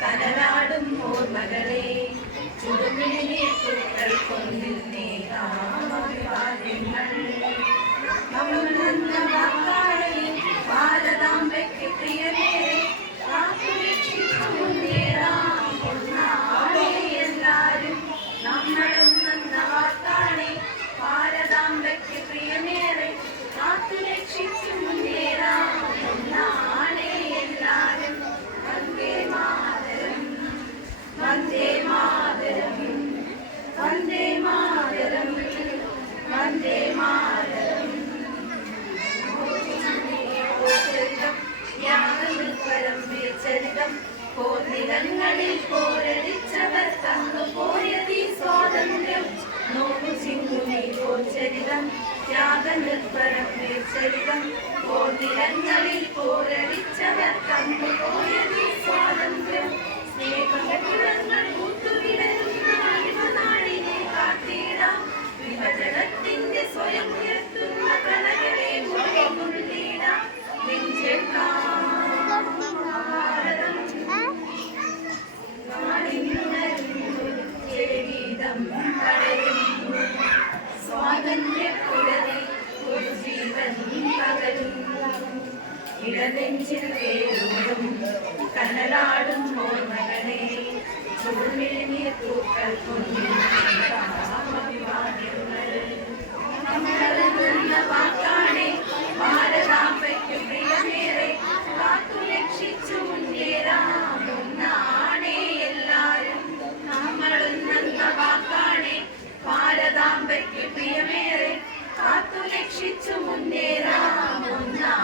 കനലാടും ഓർമ്മകളെ ചുടുമിഴിനെ പൂക്കൾ കൊണ്ടിരുന്നേ നമ്മൾ നിന്ന വാക്കാളിൽ ഭാരതാംബയ്ക്ക് പ്രിയനേ എല്ലാരും നമ്മളും നിന്ന വാക്കാളി ഭാരതാംബയ്ക്ക് പ്രിയമേറെ കാത്തു രക്ഷിച്ചു മുന്നേറാം ഒന്നാണേ എല്ലാരും വന്ദേ മാതരം വന്ദേ മാതരം വന്ദേ മാതരം വന്ദേ മാതരം യാതൊരുപരം വീർച്ചരിതം പോർനിലങ്ങളിൽ പോരടിച്ചവർ തന്നുപോയതീ സ്വാതന്ത്ര്യം നോക്കു ചിങ്ങുനി പോർച്ചരിതം ത്യാഗനിർഭരം വീർച്ചരിതം പോർനിലങ്ങളിൽ പോരടിച്ചവർ തന്നുപോയതീ സ്വാതന്ത്ര്യം സ്നേഹങ്ങൾ കൂട്ടുവിടരുന്ന അടിമനാടിനെ കാട്ടിയിടാം വിഭജനത്തിന്റെ സ്വയം ഉയർത്തുന്ന കലകളെ മുള്ളിടാം നെഞ്ചെടുക്കാം സ്വാതന്ത്ര്യക്കുടലിൽ ഒരു ജീവൻ പകരുന്നു ഇടനെഞ്ചിൽ വേറും കനലാടും ഓർമ്മകളെ ചുടുമിഴിഞ്ഞ പൂക്കൾ കൊണ്ടിരുന്ന വാക്കാണെ ഭാരതാംബയ്ക്ക് പ്രിയമേറെ കാത്തു രക്ഷിച്ചു മുന്നേറാം ഒന്നാണേ എല്ലാരും നമ്മളും നന്ന വാക്കാണെ ഭാരതാംബയ്ക്ക് പ്രിയമേറെ കാത്തു രക്ഷിച്ചു മുന്നേറാം ഒന്നാ